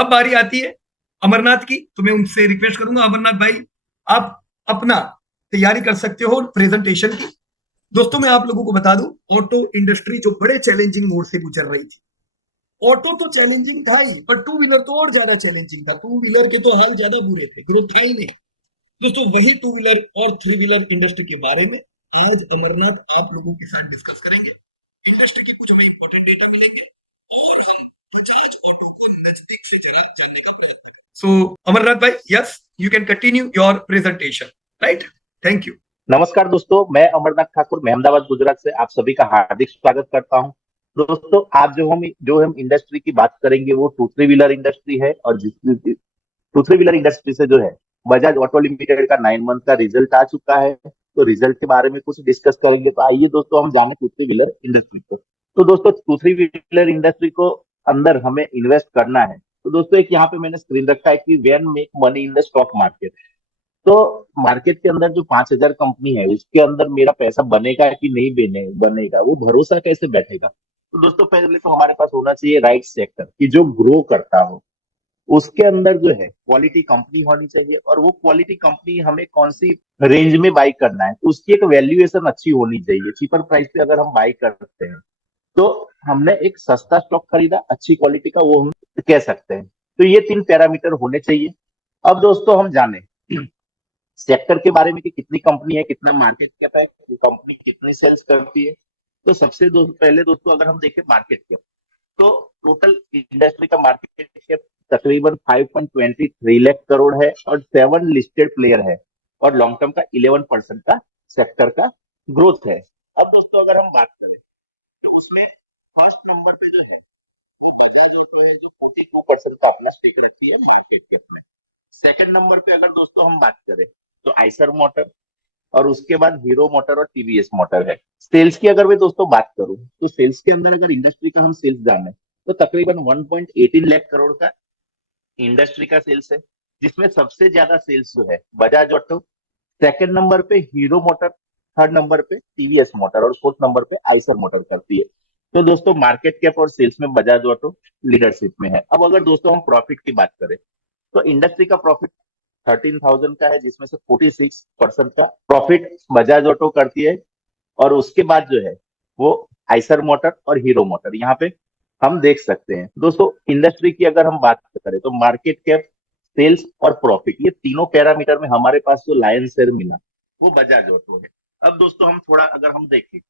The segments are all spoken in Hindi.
अब बारी आती है अमरनाथ की, तो मैं उनसे रिक्वेस्ट करूंगा, अमरनाथ भाई आप अपना तैयारी कर सकते हो प्रेजेंटेशन की। दोस्तों मैं आप लोगों को बता दूं, ऑटो इंडस्ट्री जो बड़े चैलेंजिंग मोड से गुजर रही थी, ऑटो तो चैलेंजिंग था ही, पर टू व्हीलर तो और ज्यादा चैलेंजिंग था। टू व्हीलर के तो हाल ज्यादा बुरे थे, ग्रोथ था ही नहीं। दोस्तों वही टू व्हीलर और थ्री व्हीलर इंडस्ट्री के बारे में आज अमरनाथ आप लोगों के साथ डिस्कस करेंगे। इंडस्ट्री के कुछ हमें इंपॉर्टेंट डेटा मिलेंगे और हम बजाज ऑटो को नजदीक से जरा जानने का प्रयत्न करेंगे। सो अमरनाथ भाई, yes, you can continue your presentation, right? Thank you. नमस्कार दोस्तों, मैं अमरनाथ ठाकुर, मैं अहमदाबाद गुजरात से आप सभी का हार्दिक स्वागत करता हूं। दोस्तों आज जो हम इंडस्ट्री की बात करेंगे वो टू थ्री व्हीलर इंडस्ट्री है। और जिस टू थ्री व्हीलर इंडस्ट्री से जो है बजाज ऑटो लिमिटेड का 9 मंथ का रिजल्ट आ चुका है। तो रिजल्ट के बारे में कुछ डिस्कस करेंगे। तो आइए दोस्तों हम जाने टू थ्री व्हीलर इंडस्ट्री को। तो दोस्तों टू थ्री व्हीलर इंडस्ट्री को अंदर हमें इन्वेस्ट करना है। तो दोस्तों एक यहाँ पे मैंने स्क्रीन रखा है कि when make money in the stock market. तो मार्केट के अंदर जो 5,000 कंपनी है उसके अंदर मेरा पैसा बनेगा कि नहीं बनेगा, वो भरोसा कैसे बैठेगा। तो दोस्तों पहले तो हमारे पास होना चाहिए राइट सेक्टर कि जो ग्रो करता हो। उसके अंदर जो है क्वालिटी कंपनी होनी चाहिए, और वो क्वालिटी कंपनी हमें कौन सी रेंज में बाई करना है, तो उसकी एक वैल्यूएशन अच्छी होनी चाहिए। चीपर प्राइस पे अगर हम बाई करते हैं तो हमने एक सस्ता स्टॉक खरीदा, अच्छी क्वालिटी का, वो हम कह सकते हैं। तो ये 3 पैरामीटर होने चाहिए। अब दोस्तों हम जाने सेक्टर के बारे में कि कितनी कंपनी है, कितना मार्केट कैप है, कंपनी कितनी सेल्स करती है। तो पहले दोस्तों अगर हम देखें मार्केट कैप, तो टोटल इंडस्ट्री का मार्केट कैप तकरीबन 5.23 लाख करोड़ है और 7 लिस्टेड प्लेयर है, और लॉन्ग टर्म का 11% का सेक्टर का ग्रोथ है। अब दोस्तों अगर हम बात करें तो उसमें फर्स्ट नंबर पे जो है वो बजाज ऑटो है, जो 42% का अपना स्टेक रखती है मार्केट कैप में। सेकंड नंबर पे अगर दोस्तों हम बात करें तो आइसर मोटर, और उसके बाद हीरो मोटर और टीवीएस मोटर है। सेल्स की अगर मैं दोस्तों बात करूं तो सेल्स के अंदर अगर इंडस्ट्री का हम सेल्स जाने तो तकरीबन 1.18 लाख करोड़ का इंडस्ट्री का सेल्स है, जिसमें सबसे ज्यादा सेल्स जो है बजाज ऑटो, सेकंड नंबर पे हीरो मोटर, थर्ड नंबर पे टीवीएस मोटर और फोर्थ नंबर पे आइसर मोटर करती है। तो दोस्तों मार्केट कैप और सेल्स में बजाज ऑटो लीडरशिप में है। अब अगर दोस्तों हम प्रॉफिट की बात करें तो इंडस्ट्री का प्रॉफिट 13,000 का है, जिसमें से 46% का प्रॉफिट बजाज ऑटो करती है। और उसके बाद जो है वो आइसर मोटर और हीरो मोटर यहाँ पे हम देख सकते हैं। दोस्तों इंडस्ट्री की अगर हम बात करें तो मार्केट कैप, सेल्स और प्रॉफिट, ये तीनों पैरामीटर में हमारे पास जो लायन शेयर मिला वो बजाज ऑटो है। अब दोस्तों हम थोड़ा अगर हम देखें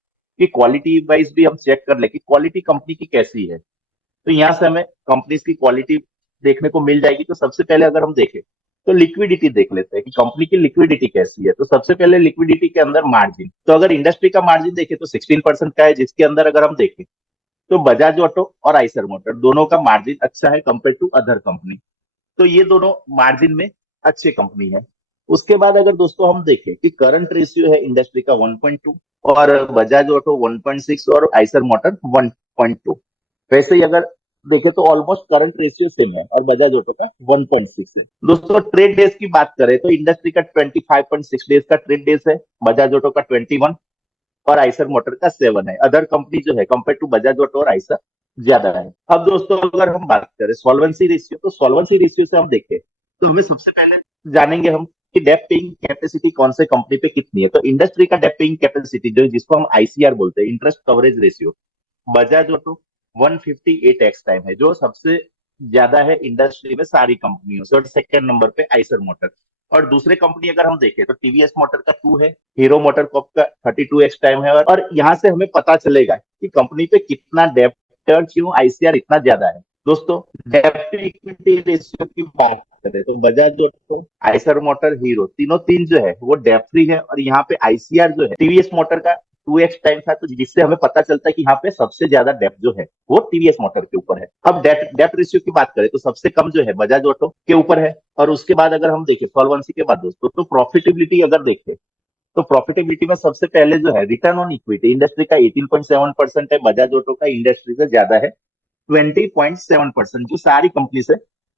कि क्वालिटी वाइज भी हम चेक कर ले कि क्वालिटी कंपनी की कैसी है, तो यहाँ से हमें कंपनीज की क्वालिटी देखने को मिल जाएगी। तो सबसे पहले अगर हम देखें तो लिक्विडिटी देख लेते हैं कि कंपनी की लिक्विडिटी कैसी है। तो सबसे पहले लिक्विडिटी के अंदर मार्जिन, तो अगर इंडस्ट्री का मार्जिन देखें तो 16% का है, जिसके अंदर अगर हम देखें तो बजाज ऑटो और आइसर मोटर दोनों का मार्जिन अच्छा है कंपेयर टू अदर कंपनी। तो ये दोनों मार्जिन में अच्छी कंपनी है। उसके बाद अगर दोस्तों हम देखें कि करंट रेशियो है इंडस्ट्री का 1.2, और बजाज ऑटो 1.6 और आइसर मोटर 1.2। वैसे ही अगर देखें तो ऑलमोस्ट करंट रेशियो सेम है और बजाज ऑटो का 1.6 है। दोस्तों ट्रेड डेज की बात करें तो इंडस्ट्री का 25.6 डेज का ट्रेड डेज है, बजाज ऑटो का 21 और आइसर मोटर का 7 है। अदर कंपनी जो है कंपेयर टू बजाज ऑटो और आइसर ज्यादा है। अब दोस्तों अगर हम बात करें सॉल्वेंसी रेशियो, तो सॉल्वेंसी रेशियो से हम देखें तो हमें सबसे पहले जानेंगे हम कि डेप्ट पेइंग कैपेसिटी कौन से कंपनी पे कितनी है। तो इंडस्ट्री का डेप्ट पेइंग कैपेसिटी जो जिसको हम आईसीआर बोलते हैं, interest coverage ratio, Bajaj auto 158x time है, जो सबसे ज्यादा है इंडस्ट्री में सारी कंपनियों से, और सेकंड नंबर पे आइसर मोटर। और दूसरे कंपनी अगर हम देखें तो टीवीएस मोटर का 2 है, हीरो मोटर कॉप का 32x टाइम है। और यहाँ से हमें पता चलेगा कि कंपनी पे कितना डेप्ट है, क्यों आईसीआर इतना ज्यादा है। दोस्तों डेप्ट इक्विटी रेशियो की बात करें तो Bajaj auto, Eicher motor, hero तीनों तीन जो है वो डेप्ट फ्री है, और यहाँ पे आईसीआर जो है टीवीएस मोटर का 2x टाइम था, तो जिससे हमें पता चलता है कि यहाँ पे सबसे ज्यादा डेप्थ जो है वो टीवीएस मोटर के ऊपर है। अब डेप्थ रेशियो की बात करें तो सबसे कम जो है बजाज ऑटो के ऊपर है। और उसके बाद अगर हम देखें सॉल्वेंसी के बाद दोस्तों, तो प्रॉफिटेबिलिटी अगर देखें तो प्रॉफिटेबिलिटी में सबसे पहले जो है रिटर्न ऑन इक्विटी, इंडस्ट्री का 18.7% है, बजाज ऑटो का इंडस्ट्री से ज्यादा है 20.7%, जो सारी कंपनी से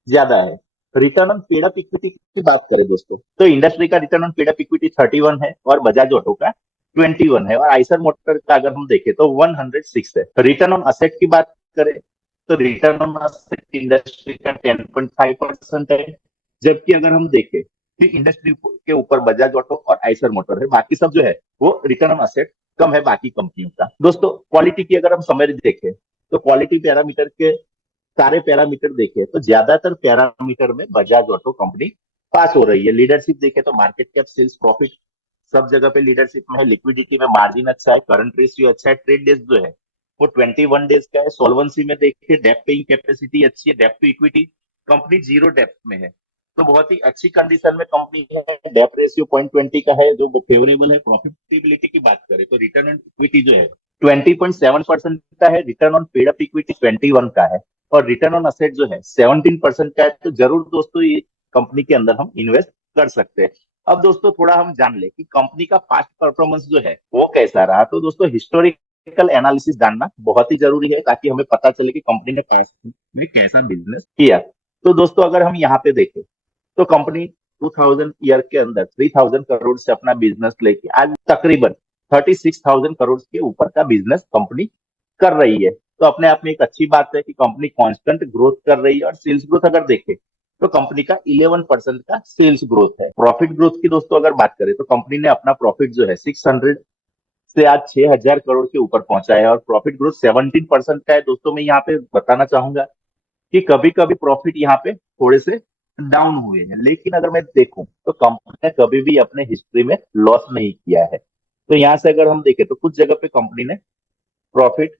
ज्यादा है। Return on paid up equity की बात करें दोस्तों, तो इंडस्ट्री का return on paid up equity 31 है और बजाज ऑटो का 21 है, और आइसर मोटर का अगर हम देखें तो 106 है। रिटर्न ऑन असेट की बात करें तो रिटर्न ऑन एसेट इंडस्ट्री का 10.5% है। जबकि अगर हम देखें कि इंडस्ट्री के ऊपर बजाज ऑटो और आइसर मोटर है, बाकी सब जो है वो रिटर्न ऑन एसेट कम है बाकी कंपनियों का। दोस्तों क्वालिटी की अगर हम समरी देखें तो क्वालिटी पैरामीटर के सारे पैरामीटर देखें तो ज्यादातर पैरामीटर में बजाज ऑटो कंपनी पास हो रही है। लीडरशिप देखें तो मार्केट कैप, सेल्स, प्रॉफिट सब जगह पे लीडरशिप में है। लिक्विडिटी में मार्जिन अच्छा है, करंट रेशियो अच्छा है, ट्रेड डेज जो है वो 21 डेज का है। सोलवेंसी में देखिए डेप्ट पेइंग कैपेसिटी अच्छी है, डेप्ट टू इक्विटी कंपनी जीरो डेप्ट में है, तो बहुत ही अच्छी कंडीशन में कंपनी है। डेप्ट रेशियो 0.20 का है जो फेवरेबल है। प्रॉफिटेबिलिटी की बात करें तो रिटर्न ऑन इक्विटी जो है 20.7% का है, return on paid up equity 21 का है, और रिटर्न ऑन असेट जो है 17% का है। तो जरूर दोस्तों ये कंपनी के अंदर हम इन्वेस्ट कर सकते हैं। अब दोस्तों थोड़ा हम जान ले कि कंपनी का पास्ट परफॉर्मेंस जो है वो कैसा रहा। तो दोस्तों हिस्टोरिकल एनालिसिस जानना बहुत ही जरूरी है ताकि हमें पता चले कि कंपनी ने पास्ट में कैसा बिजनेस किया। तो दोस्तों अगर हम यहाँ पे देखें तो कंपनी 2000 ईयर के अंदर 3000 करोड़ से अपना बिजनेस लेके आज तकरीबन 36,000 करोड़ के ऊपर का बिजनेस कंपनी कर रही है। तो अपने आप में एक अच्छी बात है कि कंपनी कांस्टेंट ग्रोथ कर रही है। और सेल्स ग्रोथ अगर देखें तो कंपनी का 11% का सेल्स ग्रोथ है। प्रॉफिट ग्रोथ की दोस्तों अगर बात करें तो कंपनी ने अपना प्रॉफिट जो है 600 से आज 6000 करोड़ के ऊपर पहुंचा है, और प्रॉफिट ग्रोथ 17% का है। दोस्तों मैं यहाँ पे बताना चाहूंगा कि कभी कभी प्रॉफिट यहाँ पे थोड़े से डाउन हुए हैं, लेकिन अगर मैं देखूं तो कंपनी ने कभी भी अपने हिस्ट्री में लॉस नहीं किया है। तो यहाँ से अगर हम देखें तो कुछ जगह पे कंपनी ने प्रॉफिट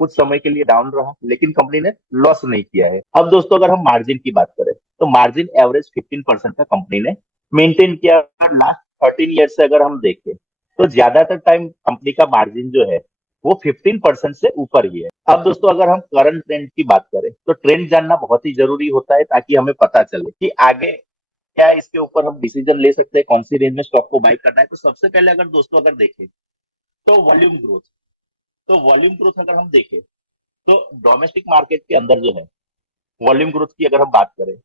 कुछ समय के लिए डाउन रहा, लेकिन कंपनी ने लॉस नहीं किया है। अब दोस्तों अगर हम मार्जिन की बात करें तो मार्जिन एवरेज 15% का कंपनी ने मेंटेन किया लास्ट 13 ईयर से। अगर हम देखें तो ज्यादातर टाइम कंपनी का मार्जिन जो है वो 15% से ऊपर ही है। अब दोस्तों अगर हम करंट ट्रेंड की बात करें तो ट्रेंड जानना बहुत ही जरूरी होता है ताकि हमें पता चले कि आगे क्या इसके ऊपर हम डिसीजन ले सकते हैं, कौन सी रेंज में स्टॉक को बाय करना है। तो सबसे पहले अगर दोस्तों अगर देखें तो वॉल्यूम ग्रोथ, तो वॉल्यूम ग्रोथ अगर हम देखें तो डोमेस्टिक मार्केट के अंदर जो है वॉल्यूम ग्रोथ की अगर हम बात करें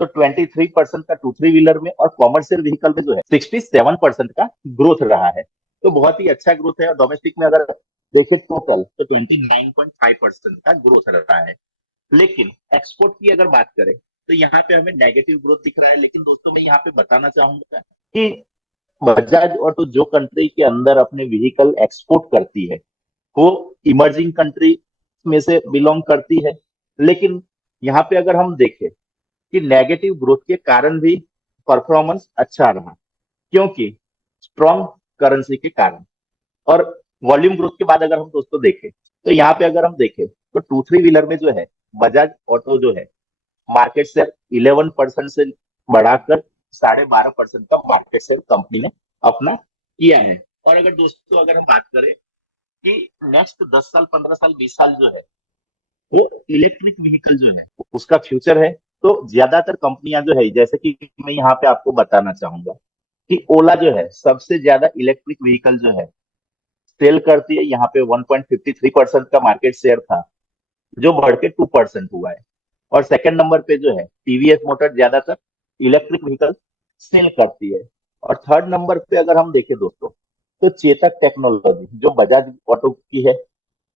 तो 23% का टू थ्री व्हीलर में और कॉमर्शियल व्हीकल में जो है 67% का ग्रोथ रहा है। तो बहुत ही अच्छा ग्रोथ है। और डोमेस्टिक में अगर देखें टोटल तो 29.5% का ग्रोथ रहा है। लेकिन एक्सपोर्ट की अगर बात करें तो यहाँ पे हमें नेगेटिव ग्रोथ दिख रहा है। लेकिन दोस्तों मैं यहाँ पे बताना चाहूंगा कि बजाज ऑटो जो कंट्री के अंदर अपने व्हीकल एक्सपोर्ट करती है वो इमर्जिंग कंट्री में से बिलोंग करती है। लेकिन यहाँ पे अगर हम देखें कि नेगेटिव ग्रोथ के कारण भी परफॉर्मेंस अच्छा रहा, क्योंकि स्ट्रॉन्ग करेंसी के कारण। और वॉल्यूम ग्रोथ के बाद अगर हम दोस्तों देखें तो यहाँ पे अगर हम देखें तो टू थ्री व्हीलर में जो है बजाज ऑटो जो है मार्केट शेयर 11% से बढ़ाकर 12.5% का मार्केट शेयर कंपनी ने अपना किया है। और अगर दोस्तों अगर हम बात करें कि नेक्स्ट 10 साल, 15 साल, 20 साल जो है वो इलेक्ट्रिक व्हीकल जो है उसका फ्यूचर है। तो ज्यादातर कंपनियां जो है, जैसे कि मैं यहाँ पे आपको बताना चाहूंगा कि ओला जो है सबसे ज्यादा इलेक्ट्रिक व्हीकल जो है सेल करती है। यहाँ पे 1.53% का मार्केट शेयर था जो बढ़ के 2% हुआ है। और सेकंड नंबर पे जो है टीवीएस मोटर ज्यादातर इलेक्ट्रिक व्हीकल सेल करती है। और थर्ड नंबर पे अगर हम देखें दोस्तों तो चेतक टेक्नोलॉजी जो बजाज ऑटो की है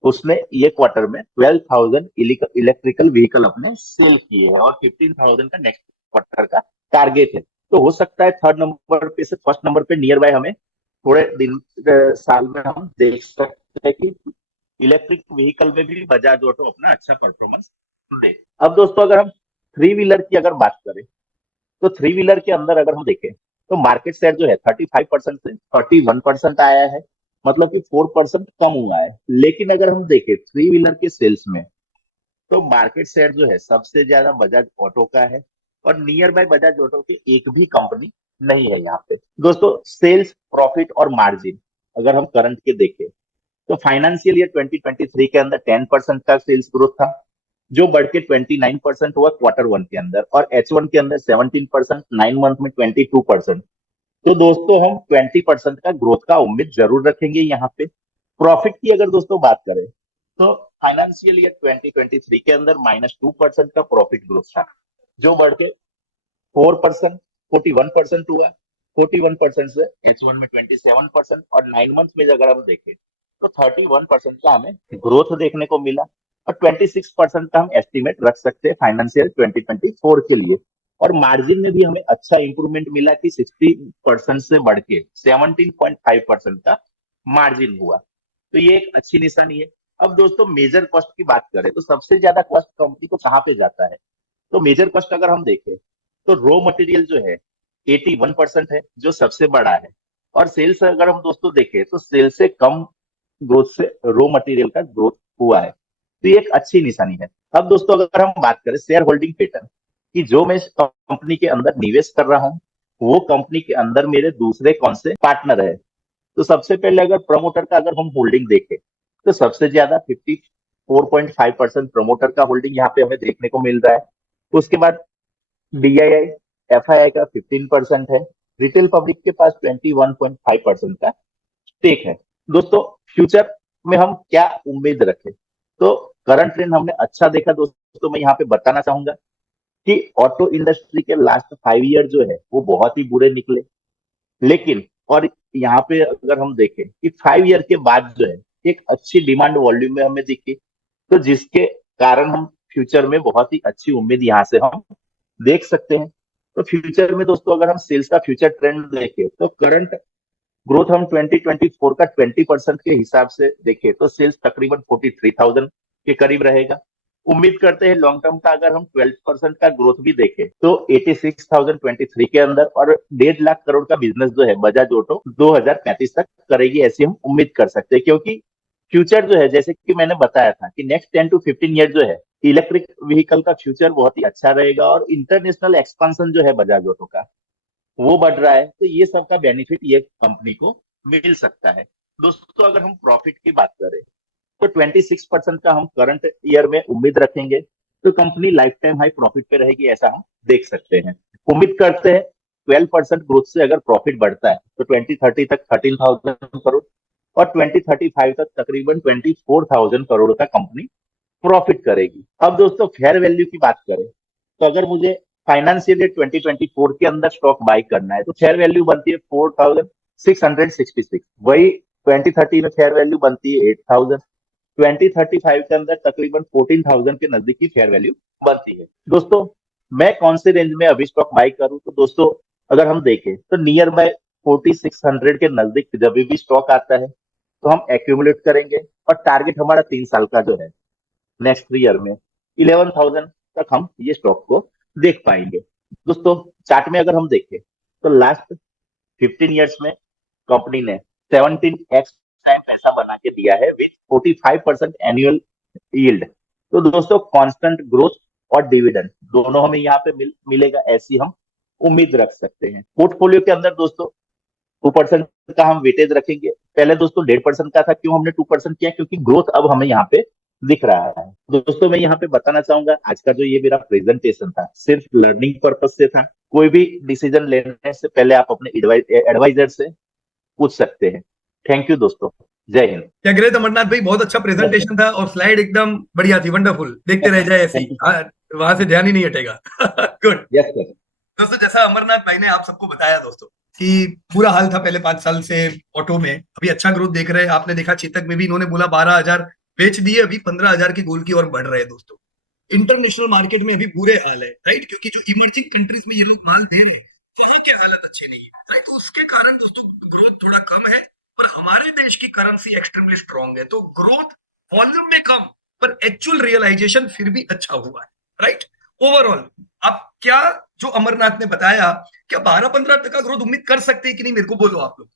उसने ये क्वार्टर में 12,000 इलेक्ट्रिकल व्हीकल अपने सेल किए हैं और 15,000 का नेक्स्ट क्वार्टर का टारगेट है। तो हो सकता है थर्ड नंबर पे से फर्स्ट नंबर पे नियर बाय हमें थोड़े दिन साल में हम देख सकते हैं कि इलेक्ट्रिक व्हीकल में भी बजाज ऑटो अपना अच्छा परफॉर्मेंस दे। अब दोस्तों अगर हम थ्री व्हीलर की अगर बात करें तो थ्री व्हीलर के अंदर अगर हम देखें तो मार्केट शेयर जो है 35% से 31% आया है, मतलब कि 4% कम हुआ है। लेकिन अगर हम देखें थ्री व्हीलर के सेल्स में तो मार्केट शेयर जो है सबसे ज्यादा बजाज ऑटो का है, और नियर बाय बजाज ऑटो की एक भी कंपनी नहीं है यहाँ पे। दोस्तों सेल्स, प्रॉफिट और मार्जिन अगर हम करंट के देखें तो फाइनेंशियल ईयर 2023 के अंदर 10% का सेल्स ग्रोथ था जो बढ़ के 29% हुआ क्वार्टर 1 के अंदर, और H1 के अंदर 17%, 9 मंथ में 22%। तो दोस्तों हम 20% का ग्रोथ का उम्मीद जरूर रखेंगे यहाँ पे। प्रॉफिट की अगर दोस्तों बात करें तो फाइनेंशियल ईयर 2023 के अंदर -2% का प्रॉफिट ग्रोथ था जो बढ़ के 4%, 41% हुआ। 41% से H1 में 27%, और 9 मंथ में अगर हम देखें तो 31% का हमें ग्रोथ देखने को मिला। और 26% का हम एस्टिमेट रख सकते हैं फाइनेंशियल 2024 के लिए। और मार्जिन में भी हमें अच्छा इंप्रूवमेंट मिला कि 60% से बढ़ के 17.5% का मार्जिन हुआ। तो ये एक अच्छी निशानी है। अब दोस्तों मेजर कॉस्ट की बात करें तो सबसे ज्यादा कॉस्ट कंपनी को कहाँ पे जाता है? तो मेजर कॉस्ट अगर हम देखें तो रॉ मटेरियल जो है 81% है, जो सबसे बड़ा है। और सेल्स अगर हम दोस्तों देखें तो सेल्स से कम ग्रोथ से रॉ मटेरियल का ग्रोथ हुआ है। तो ये एक अच्छी निशानी है। अब दोस्तों अगर हम बात करें शेयर होल्डिंग पैटर्न कि जो मैं इस कंपनी के अंदर निवेश कर रहा हूँ वो कंपनी के अंदर मेरे दूसरे कौन से पार्टनर है। तो सबसे पहले अगर प्रमोटर का अगर हम होल्डिंग देखें तो सबसे ज्यादा 54.5% प्रमोटर का होल्डिंग यहाँ पे हमें देखने को मिल रहा है। उसके बाद DII FII का 15% है। रिटेल पब्लिक के पास 21.5% का स्टेक है। दोस्तों फ्यूचर में हम क्या उम्मीद रखें? तो करंट ट्रेंड हमने अच्छा देखा दोस्तों। मैं यहाँ पे बताना चाहूंगा कि ऑटो इंडस्ट्री के लास्ट 5 ईयर जो है वो बहुत ही बुरे निकले। लेकिन और यहाँ पे अगर हम देखें कि 5 ईयर के बाद जो है एक अच्छी डिमांड वॉल्यूम में हमें दिखी, तो जिसके कारण हम फ्यूचर में बहुत ही अच्छी उम्मीद यहाँ से हम देख सकते हैं। तो फ्यूचर में दोस्तों अगर हम सेल्स का फ्यूचर ट्रेंड देखें तो करंट ग्रोथ हम 2024 का 20% के हिसाब से देखें तो सेल्स तकरीबन 43,000 के करीब रहेगा। उम्मीद करते हैं लॉन्ग टर्म का अगर हम 12% का ग्रोथ भी देखें तो 86,023 के अंदर, और 1.5 लाख करोड़ का बिजनेस जो है बजाज ऑटो 2035 तक करेगी, ऐसी हम उम्मीद कर सकते हैं। क्योंकि फ्यूचर जो है जैसे कि मैंने बताया था कि नेक्स्ट 10 to 15 ईयर जो है इलेक्ट्रिक व्हीकल का फ्यूचर बहुत ही अच्छा रहेगा, और इंटरनेशनल एक्सपांशन जो है बजाज ऑटो का वो बढ़ रहा है। तो ये सब का बेनिफिट ये कंपनी को मिल सकता है। दोस्तों अगर हम प्रॉफिट की बात करें तो 26% का हम करंट ईयर में उम्मीद रखेंगे। तो company life time high profit पे रहेगी, ऐसा हम देख सकते हैं। उम्मीद करते हैं 12% ग्रोथ से अगर प्रॉफिट बढ़ता है तो 2030 तक 13,000 करोड़ और 2035 तक तकरीबन 24,000 करोड़ का कंपनी प्रॉफिट करेगी। अब दोस्तों फेयर वैल्यू की बात करें तो अगर मुझे फाइनेंशियल ईयर 2024 के अंदर स्टॉक बाई करना है तो फेयर वैल्यू बनती है 4,666। वही 2030 में फेयर वैल्यू बनती है 8,000। 2035 के अंदर तकरीबन 14,000 के नजदीक की फेयर वैल्यू बनती है। दोस्तों मैं कौन से रेंज में अभी स्टॉक बाई करूं? तो दोस्तों अगर हम देखें तो नियर बाय 4,600 के नजदीक जब भी स्टॉक आता है तो हम एक्यूमुलेट करेंगे, और टारगेट हमारा 3 साल का जो है नेक्स्ट ईयर में 11,000 तक हम ये स्टॉक को देख पाएंगे। दोस्तों चार्ट में अगर हम देखें तो लास्ट 15 ईयर्स में कंपनी ने 17x टाइम पैसा बना के दिया है विथ 45% एनुअल यील्ड। तो दोस्तों कांस्टेंट ग्रोथ और डिविडेंड दोनों हमें यहाँ पे मिलेगा, ऐसी हम उम्मीद रख सकते हैं। पोर्टफोलियो के अंदर दोस्तों 2% का हम वेटेज रखेंगे। पहले दोस्तों 1.5% का था। क्यों हमने 2% किया? क्योंकि ग्रोथ अब हमें यहाँ पे दिख रहा है। दोस्तों मैं यहाँ पे बताना चाहूंगा आज का जो ये मेरा प्रेजेंटेशन था सिर्फ लर्निंग पर्पज से था। कोई भी डिसीजन लेने से पहले आप अपने एडवाइजर से पूछ सकते हैं। थैंक यू दोस्तों, जय हिंद। क्या ग्रेट अमरनाथ भाई, बहुत अच्छा प्रेजेंटेशन था और स्लाइड एकदम बढ़िया थी, वंडरफुल। देखते रह जाए ऐसी, वहां से ध्यान ही नहीं हटेगा। गुड। Yes sir. दोस्तों जैसा अमरनाथ भाई ने आप सबको बताया दोस्तों कि बुरा हाल था पहले 5 साल से ऑटो में, अभी अच्छा ग्रोथ देख रहे हैं। आपने देखा चेतक में भी इन्होंने बोला 12,000 बेच दिए, अभी 15,000 की गोल की ओर बढ़ रहे हैं दोस्तों। इंटरनेशनल मार्केट में अभी बुरे हाल है, राइट, क्योंकि जो इमर्जिंग कंट्रीज में ये लोग माल दे रहे हैं वहां के हालत अच्छे नहीं है, राइट। तो उसके कारण दोस्तों ग्रोथ थोड़ा कम है, पर हमारे देश की करेंसी एक्सट्रीमली स्ट्रांग है, तो ग्रोथ वॉल्यूम में कम पर एक्चुअल रियलाइजेशन फिर भी अच्छा हुआ है, राइट। ओवरऑल आप क्या जो अमरनाथ ने बताया, क्या 12-15% ग्रोथ उम्मीद कर सकते हैं कि नहीं? मेरे को बोलो आप लोग।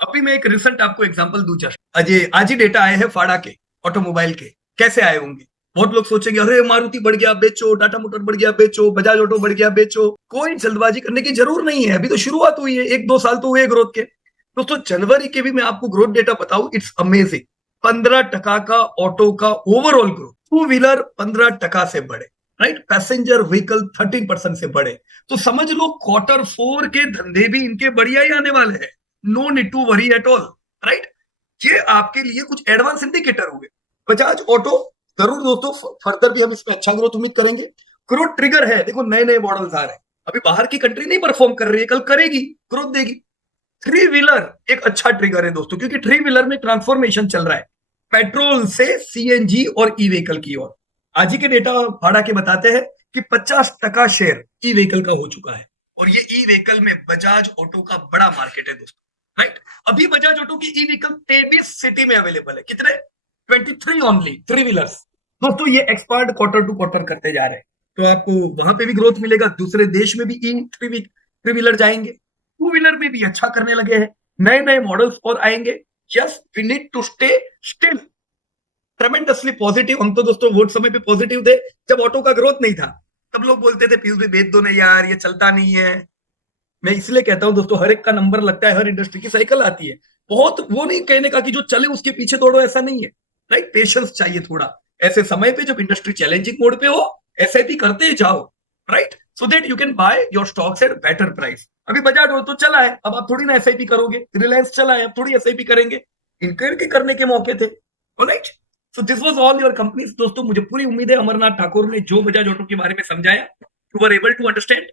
अभी मैं एक रिसेंट आपको एग्जांपल दूं। जस्ट अजय आज ही डेटा आए हैं फाड़ा के ऑटोमोबाइल के, कैसे आए होंगे? बहुत लोग सोचेंगे अरे मारुति बढ़ गया बेचो, टाटा मोटर बढ़ गया बेचो, बजाज ऑटो बढ़ गया बेचो। कोई जल्दबाजी करने की जरूर नहीं है, अभी तो शुरुआत हुई है, 1-2 साल तो हुए ग्रोथ के। दोस्तों जनवरी के भी मैं आपको ग्रोथ डेटा बताऊं, इट्स अमेजिंग। 15% का ऑटो का ओवरऑल ग्रोथ, टू व्हीलर 15% से बढ़े, राइट, पैसेंजर व्हीकल 13% से बढ़े। तो समझ लो Q4 के धंधे भी इनके बढ़िया ही आने वाले हैं। No need to worry at all, right. ये आपके लिए कुछ एडवांस इंडिकेटर हुए। बजाज ऑटो जरूर दोस्तों फर्दर भी हम इसमें अच्छा ग्रोथ उम्मीद करेंगे। ग्रोथ ट्रिगर है, देखो नए नए मॉडल्स आ रहे हैं, अभी बाहर की कंट्री नहीं परफॉर्म कर रही है, कल करेगी, ग्रोथ देगी। थ्री व्हीलर एक अच्छा ट्रिगर है दोस्तों, क्योंकि थ्री व्हीलर में ट्रांसफॉर्मेशन चल रहा है। पेट्रोल से सीएनजी और ई व्हीकल की ओर। आज ही के डेटा भाड़ा के बताते हैं कि 50% शेयर ई व्हीकल का हो चुका है और ये ई व्हीकल में बजाज ऑटो का बड़ा मार्केट है दोस्तों, राइट। अभी बजाज ऑटो की ई व्हीकल 23 सिटी में अवेलेबल है। कितने? 23 ओनली, थ्री व्हीलर्स। दोस्तों ये एक्सपांड क्वार्टर टू क्वार्टर करते जा रहे हैं, तो आपको वहां पे भी ग्रोथ मिलेगा। दूसरे देश में भी ई थ्री व्हीलर जाएंगे। टू व्हीलर में भी अच्छा करने लगे हैं, नए नए मॉडल्स और आएंगे। Just we need to stay still tremendously positive. हम तो दोस्तों वोट समय पे पॉजिटिव थे जब ऑटो का ग्रोथ नहीं था, तब लोग बोलते थे पीयूष भाई बेच दो ना यार, ये चलता नहीं है। मैं इसलिए कहता हूं दोस्तों, हर एक का नंबर लगता है, हर इंडस्ट्री की साइकिल आती है। बहुत वो नहीं कहने का कि जो चले उसके पीछे दौड़ो, ऐसा नहीं है, राइट। पेशेंस चाहिए थोड़ा। ऐसे समय पे जब इंडस्ट्री चैलेंजिंग मोड पे हो, एसआईपी करते जाओ, right, so that you can by your stocks eight better price. अभी बजाज ऑटो चला है, अब आप थोड़ी ना एसआईपी करोगे। रिलायंस चला है, अब थोड़ी एसआईपी करेंगे। इनके करने के मौके थे, right. So this was all your companies. दोस्तों मुझे पूरी उम्मीद है अमरनाथ ठाकुर ने जो बजाज ऑटो के बारे में समझाया, you were able to understand.